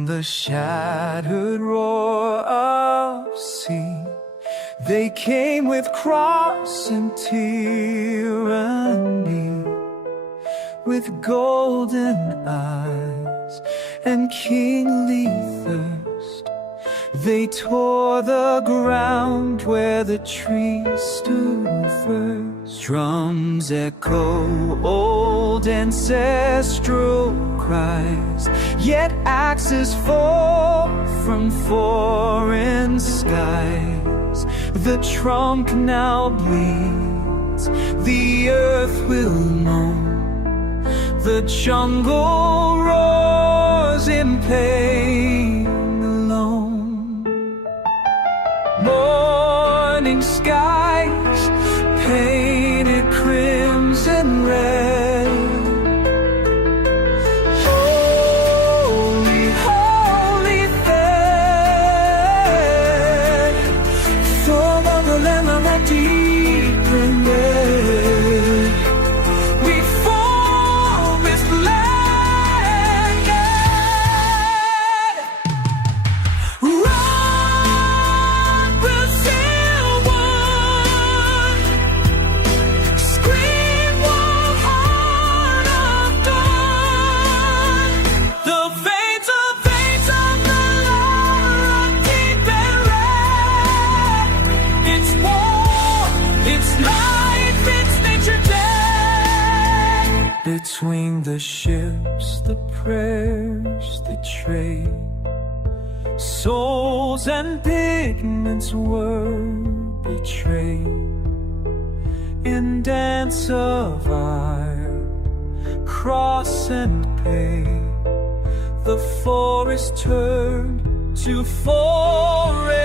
From the shattered roar of sea, they came with cross and tyranny, with golden eyes and kingly thirst. They tore the ground where the trees stood first. Drums echo old ancestral cries, yet axes fall from foreign skies. The trunk now bleeds, the earth will moan, the jungle roars in pain alone. Morning skies painted crimson red. Holy, holy fair, full of the Lamb of that deep in red. We form this land. Run, Brazil, one. Scream, war, heart of dawn. The veins of the Lord deep and red. It's war, it's life, it's nature dead. Between the ships, the prayers, the trade, souls and pigments were betrayed. In dance of iron, cross and pave, the forest turned to forest.